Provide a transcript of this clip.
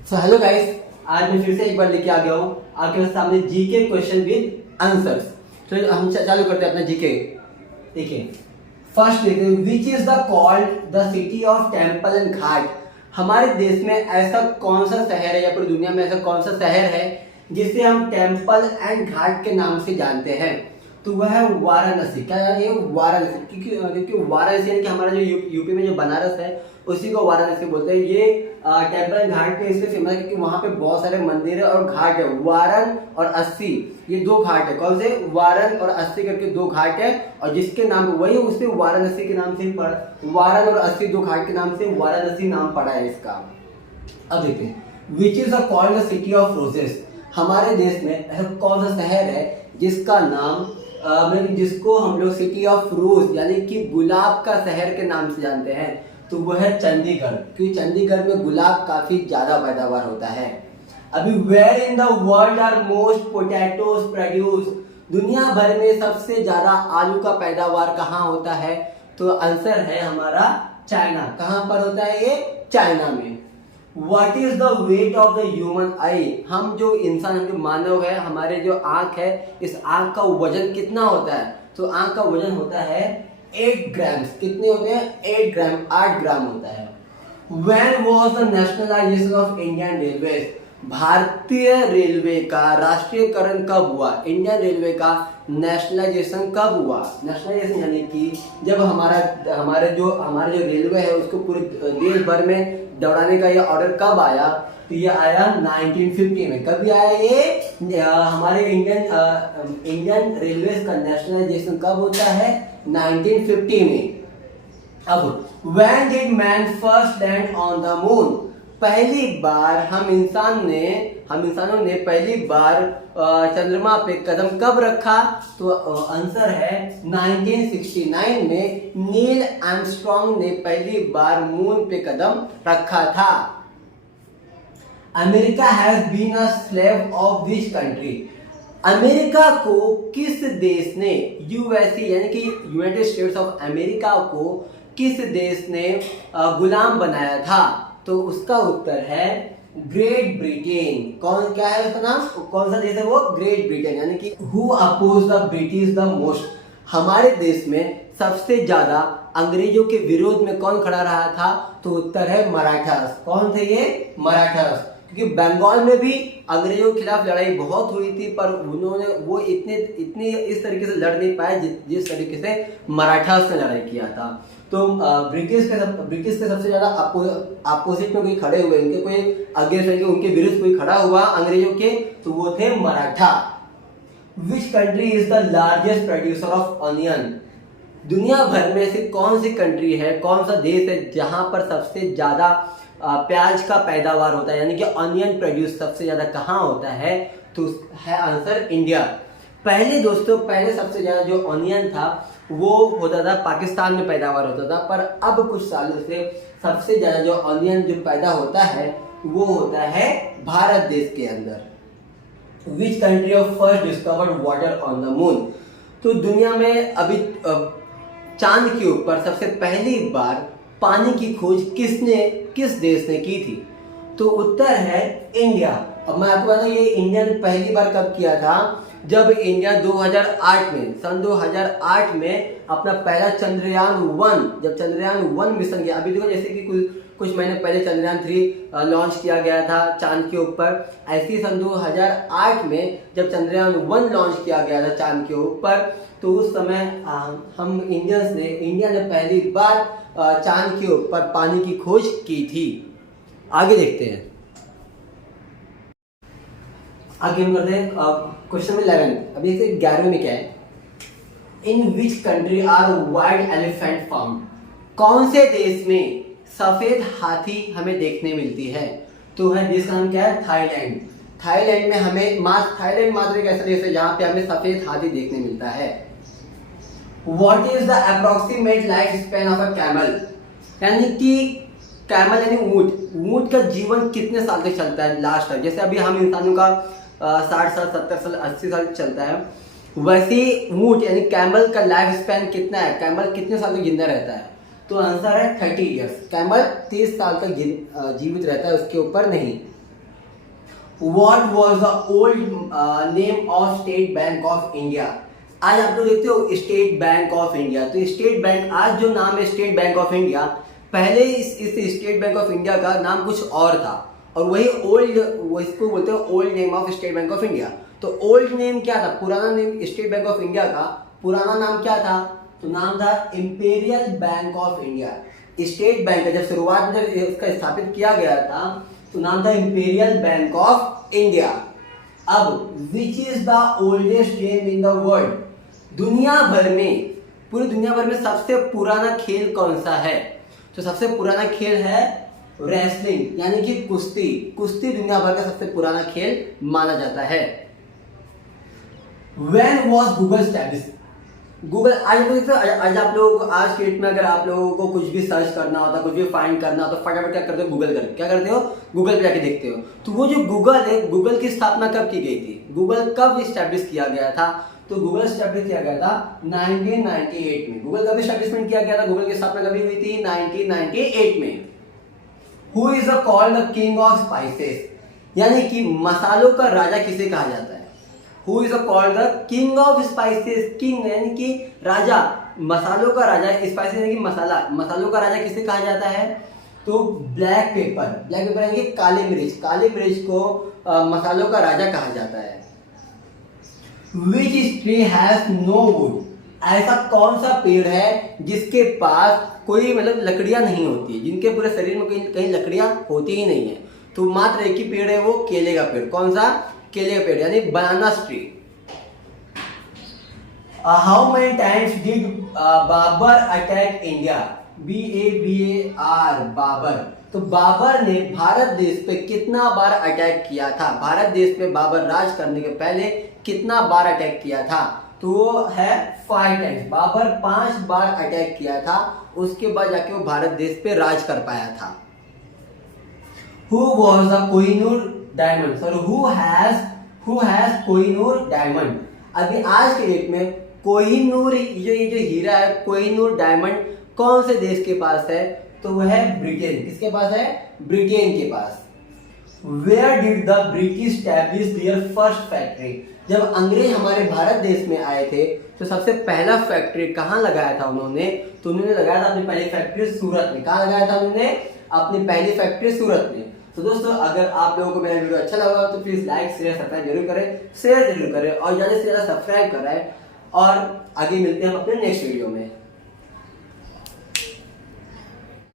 So hello guys, आज मैं फिर से एक बार लेके आ गया हूँ आपके सामने जीके क्वेश्चन विद आंसर्स। तो हम चालू करते हैं अपना जीके। देखिए, फर्स्ट देखते हैं, which is the called the city of temple and ghat. हमारे देश में ऐसा कौन सा शहर है या पूरी दुनिया में ऐसा कौन सा शहर है जिसे हम टेम्पल एंड घाट के नाम से जानते हैं? तो वह है वाराणसी। क्या यार, ये वाराणसी, क्योंकि वाराणसी यानी कि हमारा जो यूपी में जो बनारस है उसी को वाराणसी बोलते हैं। ये टेम्पल एंड घाट पे इसलिए फेमस है क्योंकि वहां पे बहुत सारे मंदिर है और घाट है। वारण और अस्सी, ये दो घाट है। कौन से? वारण और अस्सी करके दो घाट है, और जिसके नाम वही उसे वाराणसी के नाम से वारण और अस्सी दो घाट के नाम से वाराणसी नाम पड़ा है इसका। अब देखते हैं, which is the called the city of roses. हमारे देश में ऐसा कौन सा शहर है जिसका नाम जिसको हम लोग सिटी ऑफ रोज यानी कि गुलाब का शहर के नाम से जानते हैं? तो वो है चंडीगढ़, क्योंकि चंडीगढ़ में गुलाब काफी ज्यादा पैदावार होता है। अभी where in the world are most potatoes produce. दुनिया भर में सबसे ज्यादा आलू का पैदावार कहाँ होता है? तो आंसर है हमारा चाइना। कहाँ पर होता है ये? चाइना में। What is the weight of the human eye? हम जो इंसान, हम जो मानव है, हमारे जो आंख है, इस आंख का वजन कितना होता है? तो आंख का वजन होता है 8 ग्राम। कितने होते हैं? 8 ग्राम, 8 ग्राम होता है। When was the nationalization of Indian Railways? भारतीय रेलवे का राष्ट्रीयकरण कब हुआ? इंडियन रेलवे का नेशनलाइजेशन कब हुआ? नेशनलाइजेशन यानी कि जब हमारे जो रेलवे है उसको पूरे देश भर में दौड़ाने का ये ऑर्डर कब आया? तो ये आया 1950 में। कभी आया ये? हमारे इंडियन रेलवे का नेशनलाइजेशन कब होता है? 1950 में। अब when did man first land on the moon? पहली बार हम इंसानों ने पहली बार चंद्रमा पे कदम कब रखा? तो आंसर है 1969 में नील आर्मस्ट्रॉन्ग ने पहली बार मून पे कदम रखा था। America has been a slave of which country? America को किस देश ने, यूएसए यानी कि यूनाइटेड स्टेट्स ऑफ अमेरिका को किस देश ने गुलाम बनाया था? तो उसका उत्तर है ग्रेट ब्रिटेन। क्या है उसका नाम? कौन सा देश है वो? Great Britain. यानी कि who oppose the British the most? हमारे देश में सबसे ज्यादा अंग्रेजों के विरोध में कौन खड़ा रहा था? तो उत्तर है मराठास। कौन थे ये? मराठास। क्योंकि बंगाल में भी अंग्रेजों के खिलाफ लड़ाई बहुत हुई थी, पर वो इतने इस तरीके से लड़ नहीं पाए जिस तरीके से मराठास ने लड़ाई किया था। तो ब्रिटिश के सबसे ज्यादा अपोजिट में कोई खड़े हुए, उनके कोई अगेंस्ट, उनके विरुद्ध कोई खड़ा हुआ अंग्रेजों के, तो वो थे Maratha. Which country is the largest producer of onion? दुनिया भर में ऐसी कौन सी कंट्री है, कौन सा देश है जहां पर सबसे ज्यादा प्याज का पैदावार होता है, यानी कि ऑनियन प्रोड्यूस सबसे ज्यादा कहाँ होता है? तो है आंसर इंडिया। पहले सबसे ज्यादा जो ऑनियन था वो होता था पाकिस्तान में पैदावार होता था, पर अब कुछ सालों से सबसे ज्यादा जो ऑनियन जो पैदा होता है वो होता है भारत देश के अंदर। Which country of first discovered water on the moon? तो दुनिया में अभी चांद के ऊपर सबसे पहली बार पानी की खोज किस देश ने की थी? तो उत्तर है इंडिया। अब मैं आपको बताऊं ये इंडिया ने पहली बार कब किया था? जब इंडिया 2008 में, सन 2008 में अपना पहला चंद्रयान 1 मिशन किया। अभी देखो जैसे कि कुछ महीने पहले चंद्रयान 3 लॉन्च किया गया था चांद के ऊपर, ऐसे ही सन 2008 में जब चंद्रयान 1 लॉन्च किया गया था चांद के ऊपर, तो उस समय इंडिया ने पहली बार चांद के ऊपर पानी की खोज की थी। आगे देखते हैं, आगे हम करते हैं क्वेश्चन नंबर 11। अभी 11वें में क्या है? In which country are wild elephant found? कौन से देश में सफेद हाथी हमें देखने मिलती है? तो है देश का नाम क्या है? थाईलैंड। थाईलैंड में थाईलैंड मात्र एक ऐसा देश है जहां पे हमें सफेद हाथी देखने मिलता है। What is the approximate life span of a camel? यानी कि कैमल यानी ऊंट का जीवन कितने साल तक चलता है लास्ट तक? जैसे अभी हम इंसानों का 60 साल, 70 साल, 80 साल चलता है, वैसे ऊंट यानी कैमल का लाइफ स्पैन कितना है? कैमल कितने साल तक जिंदा रहता है? तो आंसर है 30 ईयर्स। कैमल 30 साल तक जीवित रहता है, उसके ऊपर नहीं। What was the old name of state bank of India. आज आप लोग देखते हो स्टेट बैंक ऑफ इंडिया, तो स्टेट बैंक आज जो नाम है स्टेट बैंक ऑफ इंडिया, पहले इस स्टेट बैंक ऑफ इंडिया का नाम कुछ और था, और वही ओल्ड, वो इसको बोलते हैं old name of state bank of India. तो ओल्ड नेम क्या था, पुराना name state bank of India का पुराना नाम क्या था, तो नाम था imperial bank of India. State bank का जब शुरुआत में जब इसका स्थापित किया गया था तो नाम था इंपीरियल बैंक ऑफ इंडिया। अब which is the oldest game in the world, दुनिया भर में, पूरी दुनिया भर में सबसे पुराना खेल कौन सा है, तो सबसे पुराना खेल है रेसलिंग, यानी कि कुश्ती। कुश्ती दुनिया भर का सबसे पुराना खेल माना जाता है। When was Google established? Google आज आप लोग आज के डेट में अगर आप लोगों को कुछ भी सर्च करना होता, कुछ भी फाइंड करना हो, तो फटाफट क्या करते हो, क्या करते हो, गूगल पे जाके देखते हो। तो वो जो गूगल है, गूगल की स्थापना कब की गई थी, गूगल कब स्टैब्लिश किया गया था, तो गूगल स्टैब्लिश किया गया था 1998 में। गूगल कब स्टैब्लिशमेंट किया गया था, गूगल की स्थापना कभी हुई थी, 1998 में। Who is called the king of spices, यानी कि मसालों का राजा किसे कहा जाता है, who is called the king of spices, king यानी कि राजा, मसालों का राजा, स्पाइसेस यानी कि मसाला, मसालों का राजा किसे कहा जाता है, तो ब्लैक पेपर यानी कि काली मिर्च, काली मिर्च को मसालों का राजा कहा जाता है। Which tree has no wood, ऐसा कौन सा पेड़ है जिसके पास कोई मतलब लकड़ियां नहीं होती है, जिनके पूरे शरीर में कहीं लकड़ियां होती ही नहीं है, तो मात्र एक ही पेड़ है, वो केले का पेड़। कौन सा, केले का पेड़, यानी banana tree. How many times did Babar attack India, BABAR, Babar. तो बाबर ने भारत देश पे कितना बार अटैक किया था, भारत देश पे बाबर राज करने के पहले कितना बार अटैक किया था, तो वो है 5 टाइम्स। बाबर 5 बार अटैक किया था, उसके बाद जाके वो भारत देश पे राज कर पाया था। Who was the Kohinoor diamond, sorry who has Kohinoor diamond. अभी आज के डेट में कोहिनूर, ये जो हीरा है, कोहिनूर डायमंड कौन से देश के पास है, तो वह है ब्रिटेन। किसके पास है, ब्रिटेन के पास। Where did the British establish their first factory, जब अंग्रेज हमारे भारत देश में आए थे तो सबसे पहला फैक्ट्री कहाँ लगाया था उन्होंने, तो उन्होंने लगाया था अपनी पहली फैक्ट्री सूरत में। कहाँ लगाया था उन्होंने, अपनी पहली फैक्ट्री सूरत में। तो दोस्तों अगर आप लोगों को मेरा वीडियो अच्छा लगा तो प्लीज लाइक शेयर सब्सक्राइब जरूर करें, शेयर जरूर करें और ज्यादा से ज्यादा सब्सक्राइब करें, और आगे मिलते हैं हम अपने नेक्स्ट वीडियो में।